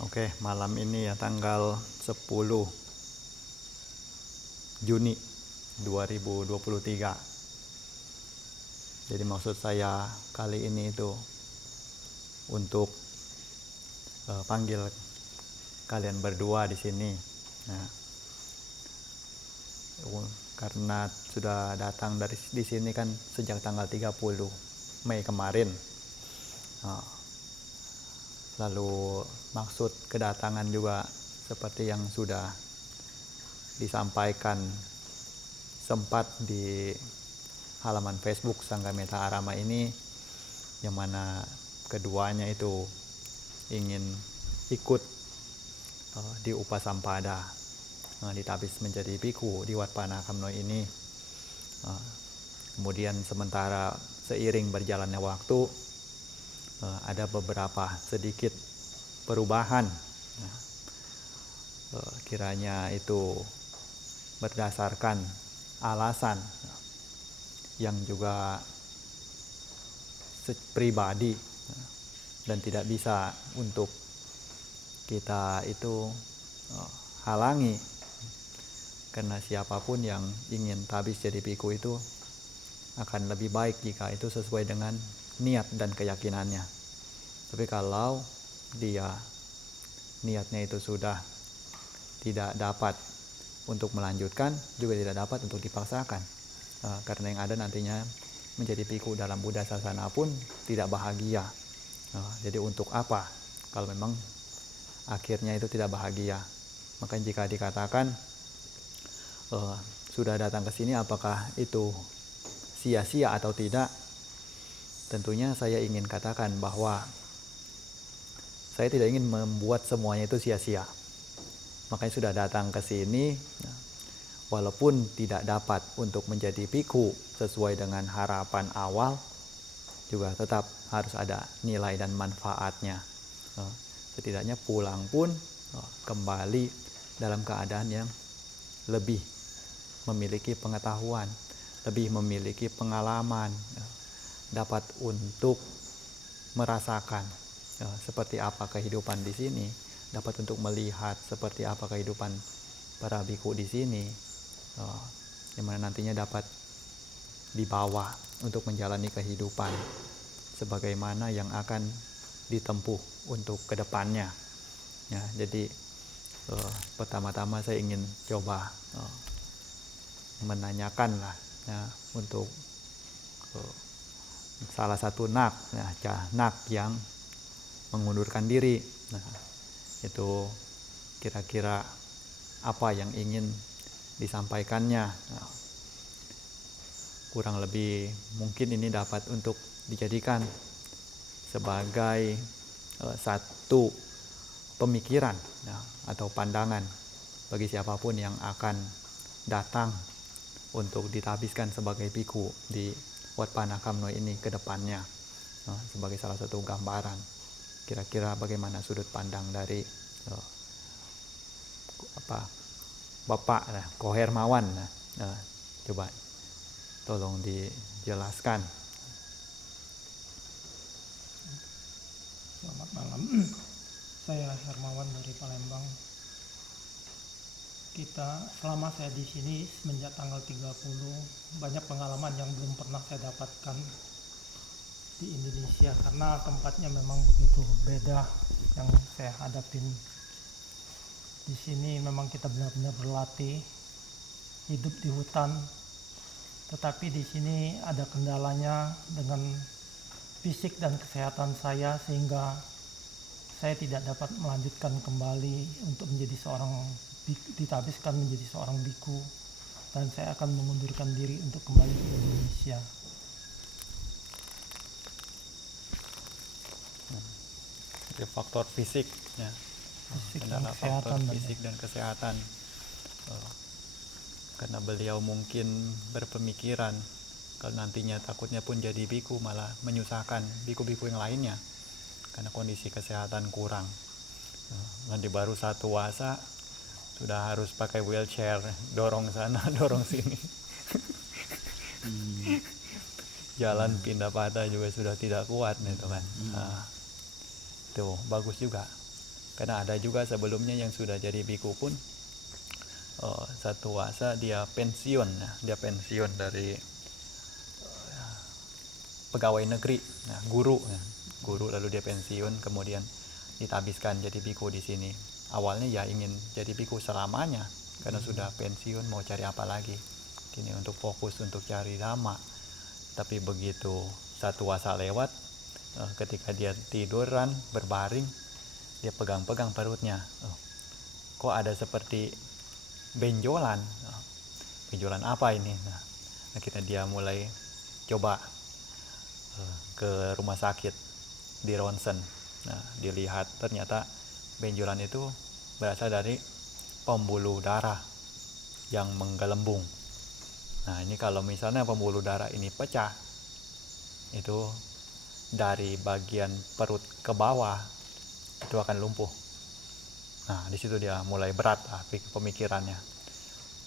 Oke, malam ini ya tanggal 10 Juni 2023. Jadi maksud saya kali ini itu untuk panggil kalian berdua di sini. Nah, karena sudah datang di sini kan sejak tanggal 30 Mei kemarin. Nah, lalu maksud kedatangan juga seperti yang sudah disampaikan sempat di halaman Facebook Sangga Meta Arama ini, yang mana keduanya itu ingin ikut di Upasampada, ditabis menjadi biku di Wat Panakamno ini. Kemudian sementara seiring berjalannya waktu, ada beberapa sedikit perubahan. Kiranya itu berdasarkan alasan yang juga pribadi dan tidak bisa untuk kita itu halangi, karena siapapun yang ingin tabis jadi biku itu akan lebih baik jika itu sesuai dengan niat dan keyakinannya. Tapi kalau dia niatnya itu sudah tidak dapat untuk melanjutkan, juga tidak dapat untuk dipaksakan, karena yang ada nantinya menjadi biku dalam Buddha Sasana pun tidak bahagia. Jadi untuk apa kalau memang akhirnya itu tidak bahagia? Maka jika dikatakan sudah datang ke sini apakah itu sia-sia atau tidak, tentunya saya ingin katakan bahwa saya tidak ingin membuat semuanya itu sia-sia. Makanya sudah datang ke sini, walaupun tidak dapat untuk menjadi biku sesuai dengan harapan awal, juga tetap harus ada nilai dan manfaatnya. Setidaknya pulang pun kembali dalam keadaan yang lebih memiliki pengetahuan, lebih memiliki pengalaman, dapat untuk merasakan seperti apa kehidupan di sini, dapat untuk melihat seperti apa kehidupan para biku di sini, yang mana nantinya dapat dibawa untuk menjalani kehidupan sebagaimana yang akan ditempuh untuk kedepannya. Ya, jadi pertama-tama saya ingin coba menanyakan lah ya, untuk salah satu nak yang mengundurkan diri. Nah, itu kira-kira apa yang ingin disampaikannya. Nah, kurang lebih mungkin ini dapat untuk dijadikan sebagai satu pemikiran atau pandangan bagi siapapun yang akan datang untuk ditabiskan sebagai biku di Wat Panakamno ini ke depannya, sebagai salah satu gambaran kira-kira bagaimana sudut pandang dari Bapak Ko Hermawan. Coba tolong dijelaskan. Selamat malam, saya Hermawan dari Palembang. Selama saya di sini semenjak tanggal 30, banyak pengalaman yang belum pernah saya dapatkan di Indonesia, karena tempatnya memang begitu beda yang saya hadapin. Di sini memang kita benar-benar berlatih hidup di hutan, tetapi di sini ada kendalanya dengan fisik dan kesehatan saya, sehingga saya tidak dapat melanjutkan kembali untuk ditabiskan menjadi seorang biku, dan saya akan mengundurkan diri untuk kembali ke Indonesia. Jadi faktor fisik ya, kendala faktor fisik dan kesehatan, karena beliau mungkin berpemikiran kalau nantinya takutnya pun jadi biku malah menyusahkan biku-biku yang lainnya karena kondisi kesehatan kurang. Nanti baru satu wasa sudah harus pakai wheelchair, dorong sana dorong sini. Jalan pindah patah juga sudah tidak kuat gitu kan. Itu bagus juga Karena ada juga sebelumnya yang sudah jadi biku pun satu wasa dia pensiun, dia pensiun dari pegawai negeri, guru lalu dia pensiun, kemudian ditabiskan jadi biku di sini. Awalnya ya ingin jadi biku selamanya, karena sudah pensiun mau cari apa lagi, kini untuk fokus untuk cari dhamma. Tapi begitu satu wasa lewat, ketika dia tiduran berbaring, dia pegang-pegang perutnya, kok ada seperti benjolan, benjolan apa ini? Nah, akhirnya dia mulai coba ke rumah sakit, di ronsen. Nah, dilihat ternyata benjolan itu berasal dari pembuluh darah yang menggelembung. Nah, ini kalau misalnya pembuluh darah ini pecah, itu dari bagian perut ke bawah itu akan lumpuh. Nah, di situ dia mulai berat pemikirannya.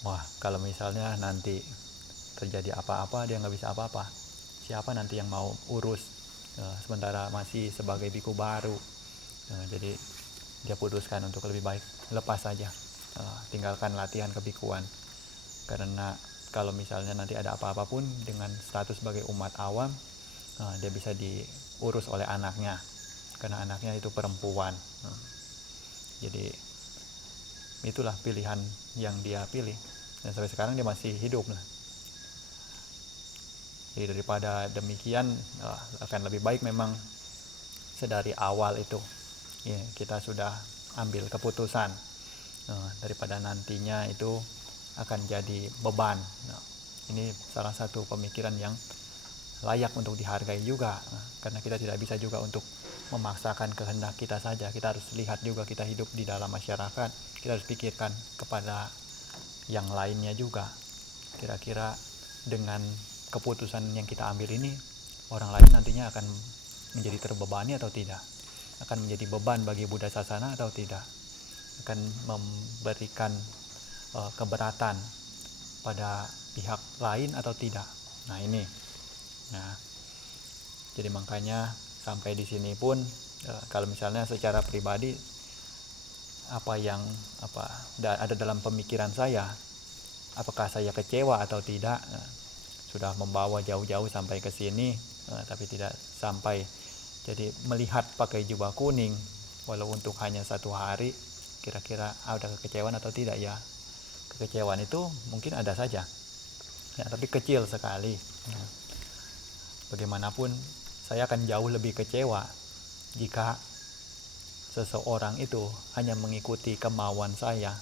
Wah, kalau misalnya nanti terjadi apa-apa, dia nggak bisa apa-apa. Siapa nanti yang mau urus? Sementara masih sebagai biku baru. Jadi dia putuskan untuk lebih baik lepas saja, tinggalkan latihan kebikuan. Karena kalau misalnya nanti ada apa-apa pun dengan status sebagai umat awam, dia bisa diurus oleh anaknya, karena anaknya itu perempuan. Jadi itulah pilihan yang dia pilih, dan sampai sekarang dia masih hidup lah. Jadi daripada demikian, akan lebih baik memang sedari awal itu ya, kita sudah ambil keputusan, daripada nantinya itu akan jadi beban. Ini salah satu pemikiran yang layak untuk dihargai juga, karena kita tidak bisa juga untuk memaksakan kehendak kita saja. Kita harus lihat juga kita hidup di dalam masyarakat, kita harus pikirkan kepada yang lainnya juga. Kira-kira dengan keputusan yang kita ambil ini, orang lain nantinya akan menjadi terbebani atau tidak, akan menjadi beban bagi Buddha Sasana atau tidak, akan memberikan keberatan pada pihak lain atau tidak. Nah ini, jadi makanya sampai di sini pun, kalau misalnya secara pribadi apa yang ada dalam pemikiran saya, apakah saya kecewa atau tidak, sudah membawa jauh-jauh sampai ke sini, tapi tidak sampai jadi melihat pakai jubah kuning walau untuk hanya 1 hari, kira-kira ada kekecewaan atau tidak ya. Kekecewaan itu mungkin ada saja ya, tapi kecil sekali. Bagaimanapun saya akan jauh lebih kecewa jika seseorang itu hanya mengikuti kemauan saya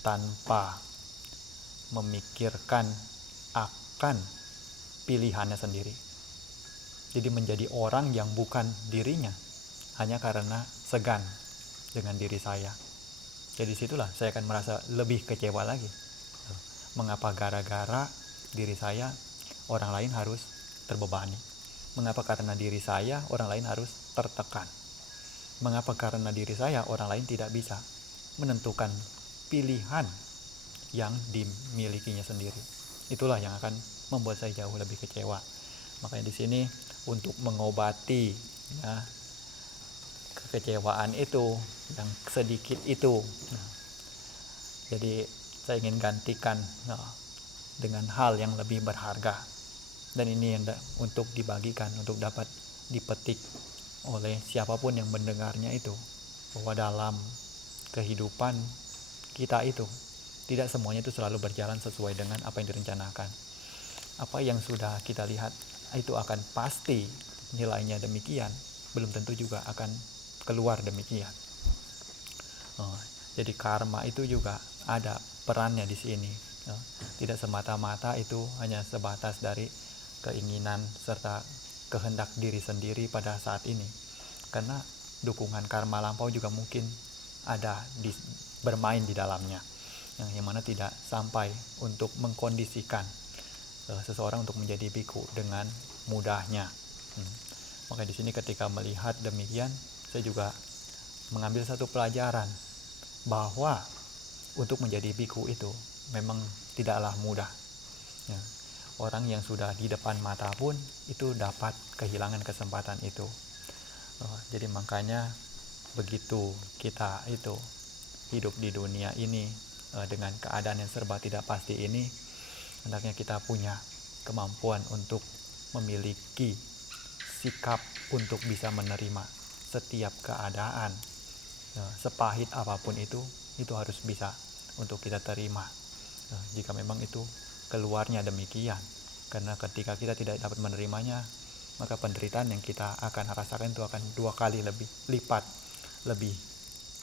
tanpa memikirkan akan pilihannya sendiri. Jadi menjadi orang yang bukan dirinya hanya karena segan dengan diri saya. Jadi situlah saya akan merasa lebih kecewa lagi. Mengapa gara-gara diri saya orang lain harus terbebani? Mengapa karena diri saya orang lain harus tertekan? Mengapa karena diri saya orang lain tidak bisa menentukan pilihan yang dimilikinya sendiri? Itulah yang akan membuat saya jauh lebih kecewa. Makanya di sini untuk mengobati ya, kekecewaan itu, yang sedikit itu, jadi saya ingin gantikan dengan hal yang lebih berharga. Dan ini yang untuk dibagikan, untuk dapat dipetik oleh siapapun yang mendengarnya itu, bahwa dalam kehidupan kita itu tidak semuanya itu selalu berjalan sesuai dengan apa yang direncanakan. Apa yang sudah kita lihat itu akan pasti nilainya demikian, belum tentu juga akan keluar demikian. Jadi karma itu juga ada perannya di sini. Tidak semata-mata itu hanya sebatas dari keinginan serta kehendak diri sendiri pada saat ini, karena dukungan karma lampau juga mungkin ada bermain di dalamnya, yang mana tidak sampai untuk mengkondisikan seseorang untuk menjadi biku dengan mudahnya. Maka di sini ketika melihat demikian, saya juga mengambil satu pelajaran bahwa untuk menjadi biku itu memang tidaklah mudah. Ya. Orang yang sudah di depan mata pun itu dapat kehilangan kesempatan itu. Jadi makanya begitu kita itu hidup di dunia ini dengan keadaan yang serba tidak pasti ini, hendaknya kita punya kemampuan untuk memiliki sikap untuk bisa menerima setiap keadaan, sepahit apapun itu harus bisa untuk kita terima, jika memang itu keluarnya demikian. Karena ketika kita tidak dapat menerimanya, maka penderitaan yang kita akan rasakan itu akan 2 kali lebih lipat, lebih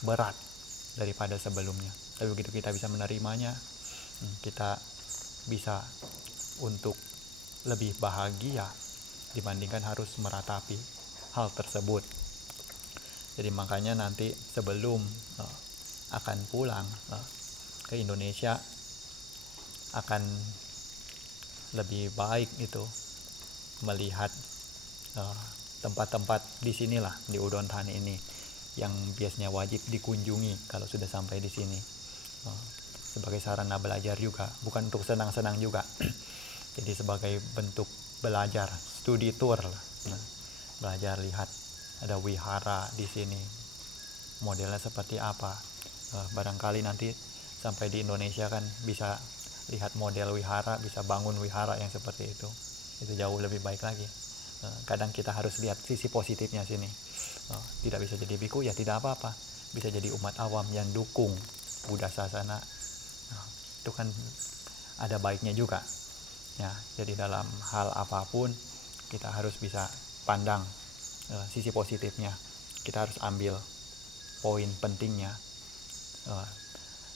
berat daripada sebelumnya. Tapi begitu kita bisa menerimanya, kita bisa untuk lebih bahagia dibandingkan harus meratapi hal tersebut. Jadi makanya nanti sebelum akan pulang ke Indonesia, akan lebih baik itu melihat tempat-tempat di sinilah, di Udon Thani ini, yang biasanya wajib dikunjungi kalau sudah sampai di sini, sebagai sarana belajar juga, bukan untuk senang-senang juga. Jadi sebagai bentuk belajar, studi tour lah. Belajar lihat ada wihara di sini, modelnya seperti apa. Barangkali nanti sampai di Indonesia kan bisa lihat model wihara, bisa bangun wihara yang seperti itu jauh lebih baik lagi. Kadang kita harus lihat sisi positifnya sini. Tidak bisa jadi biku ya tidak apa-apa, bisa jadi umat awam yang dukung Buddha Sasana. Itu kan ada baiknya juga ya. Jadi dalam hal apapun kita harus bisa pandang sisi positifnya, kita harus ambil poin pentingnya.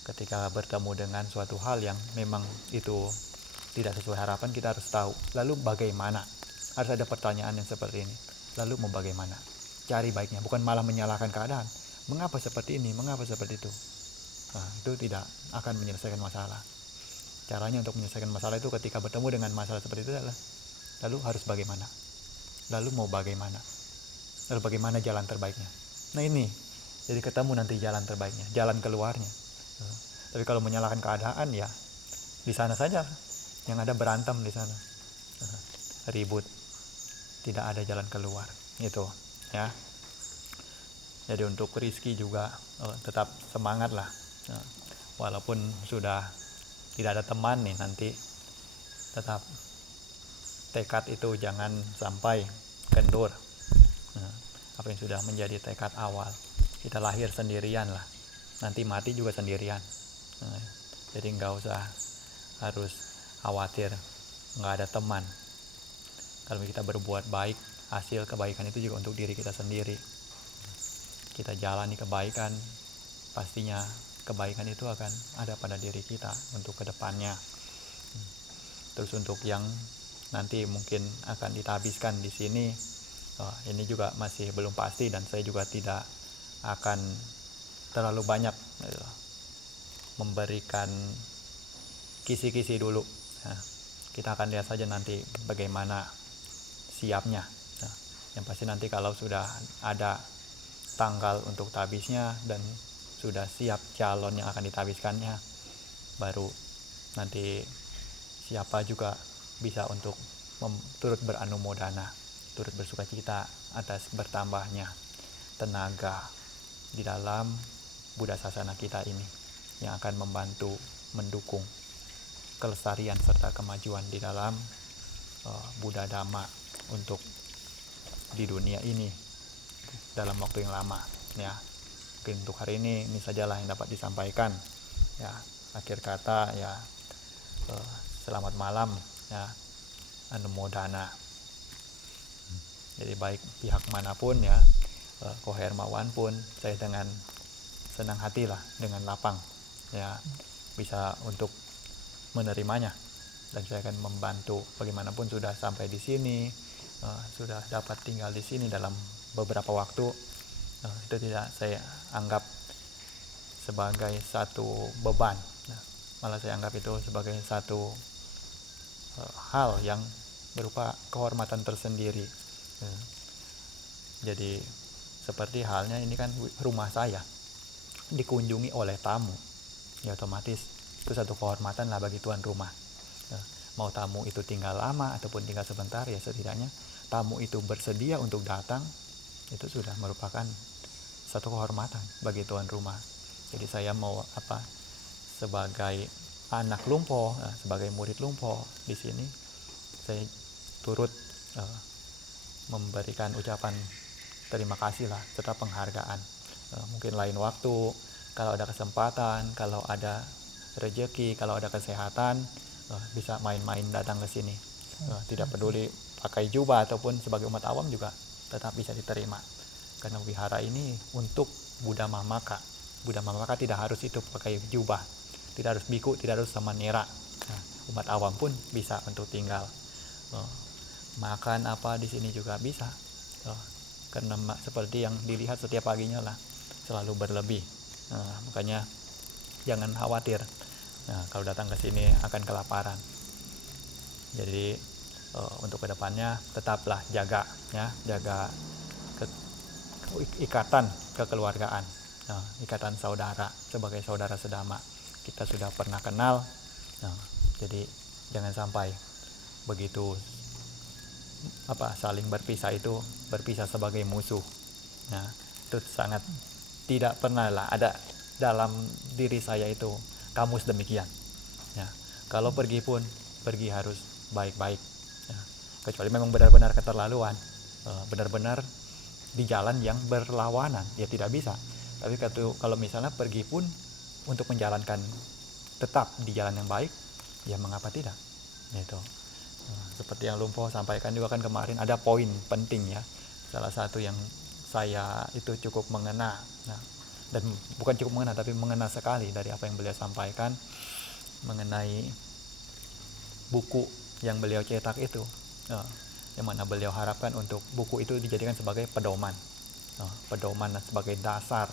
Ketika bertemu dengan suatu hal yang memang itu tidak sesuai harapan, kita harus tahu lalu bagaimana. Harus ada pertanyaan yang seperti ini, lalu mau bagaimana, cari baiknya, bukan malah menyalahkan keadaan. Mengapa seperti ini, mengapa seperti itu. Itu tidak akan menyelesaikan masalah. Caranya untuk menyelesaikan masalah itu ketika bertemu dengan masalah seperti itu adalah lalu harus bagaimana, lalu mau bagaimana, lalu bagaimana jalan terbaiknya. Nah ini, jadi ketemu nanti jalan terbaiknya, jalan keluarnya. Tapi kalau menyalahkan keadaan ya di sana saja, yang ada berantem di sana, ribut, tidak ada jalan keluar itu ya. Jadi untuk Rizky juga tetap semangat lah, walaupun sudah tidak ada teman nih, nanti tetap tekad itu jangan sampai kendur. Apa yang sudah menjadi tekad awal, kita lahir sendirian lah, nanti mati juga sendirian. Jadi nggak usah harus khawatir nggak ada teman. Kalau kita berbuat baik, hasil kebaikan itu juga untuk diri kita sendiri. Kita jalani kebaikan, pastinya kebaikan itu akan ada pada diri kita untuk kedepannya. Terus untuk yang nanti mungkin akan ditabiskan di sini, ini juga masih belum pasti, dan saya juga tidak akan terlalu banyak memberikan kisi-kisi dulu. Kita akan lihat saja nanti bagaimana siapnya. Yang pasti nanti kalau sudah ada tanggal untuk tabisnya dan sudah siap calon yang akan ditabiskannya, baru nanti siapa juga bisa untuk turut beranumodana, turut bersukacita atas bertambahnya tenaga di dalam Buddha Sasana kita ini, yang akan membantu mendukung kelestarian serta kemajuan di dalam Buddha Dhamma untuk di dunia ini dalam waktu yang lama ya. Mungkin untuk hari ini sajalah yang dapat disampaikan ya. Akhir kata ya, selamat malam ya, anumodana. Jadi baik pihak manapun ya, Ko Hermawan pun saya dengan senang hati lah, dengan lapang ya, bisa untuk menerimanya, dan saya akan membantu bagaimanapun. Sudah sampai di sini, sudah dapat tinggal di sini dalam beberapa waktu, itu tidak saya anggap sebagai satu beban, malah saya anggap itu sebagai satu hal yang berupa kehormatan tersendiri. Jadi seperti halnya ini kan rumah saya dikunjungi oleh tamu, ya otomatis itu satu kehormatan lah bagi tuan rumah. Mau tamu itu tinggal lama ataupun tinggal sebentar, ya setidaknya tamu itu bersedia untuk datang, itu sudah merupakan satu kehormatan bagi tuan rumah. Jadi saya mau sebagai anak Lumpo, sebagai murid Lumpo di sini, saya turut memberikan ucapan terima kasih lah serta penghargaan. Mungkin lain waktu, kalau ada kesempatan, kalau ada rezeki, kalau ada kesehatan, bisa main-main datang ke sini. Tidak peduli pakai jubah ataupun sebagai umat awam juga tetap bisa diterima. Karena wihara ini untuk Buddha Mamaka. Buddha Mamaka tidak harus itu pakai jubah, tidak harus biku, tidak harus samanera. Umat awam pun bisa untuk tinggal. Makan apa di sini juga bisa. Karena seperti yang dilihat setiap paginya lah, selalu berlebih. Makanya jangan khawatir. Kalau datang ke sini akan kelaparan. Jadi untuk kedepannya tetaplah jaga ikatan kekeluargaan, ikatan saudara sebagai saudara sedama. Kita sudah pernah kenal, jadi jangan sampai begitu saling berpisah itu berpisah sebagai musuh. Itu sangat tidak pernah lah ada dalam diri saya itu kamus demikian. Kalau pergi pun pergi harus baik-baik. Kecuali memang benar-benar keterlaluan, benar-benar di jalan yang berlawanan, ya tidak bisa. Tapi kalau misalnya pergi pun untuk menjalankan tetap di jalan yang baik, ya mengapa tidak? Gitu. Seperti yang Lumpo sampaikan juga kan kemarin, ada poin penting ya. Salah satu yang saya itu cukup mengena, dan bukan cukup mengena tapi mengena sekali dari apa yang beliau sampaikan mengenai buku yang beliau cetak itu, yang mana beliau harapkan untuk buku itu dijadikan sebagai pedoman dan sebagai dasar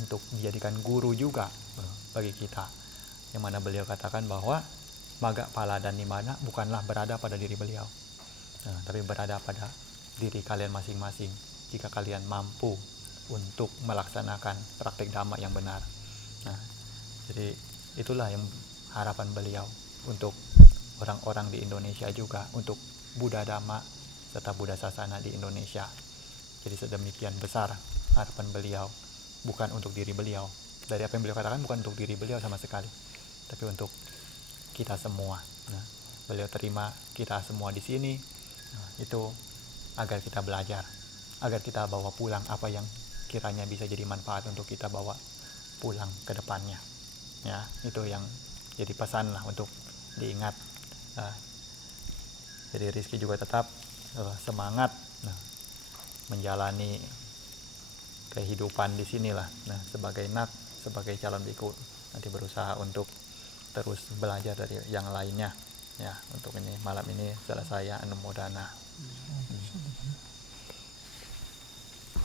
untuk dijadikan guru juga bagi kita, yang mana beliau katakan bahwa Magga, Phala dan Nibbana bukanlah berada pada diri beliau, tapi berada pada diri kalian masing-masing jika kalian mampu untuk melaksanakan praktik dhamma yang benar. Jadi itulah yang harapan beliau untuk orang-orang di Indonesia juga, untuk Buddha Dhamma serta Buddha Sasana di Indonesia. Jadi sedemikian besar harapan beliau, bukan untuk diri beliau. Dari apa yang beliau katakan bukan untuk diri beliau sama sekali, tapi untuk kita semua. Beliau terima kita semua di sini, itu agar kita belajar, agar kita bawa pulang apa yang kiranya bisa jadi manfaat untuk kita bawa pulang ke depannya. Itu yang jadi pesan lah untuk diingat. Jadi Rizky juga tetap semangat menjalani kehidupan di sinilah. Sebagai sebagai calon biku, nanti berusaha untuk terus belajar dari yang lainnya. Untuk ini malam ini selesai, Anumodana.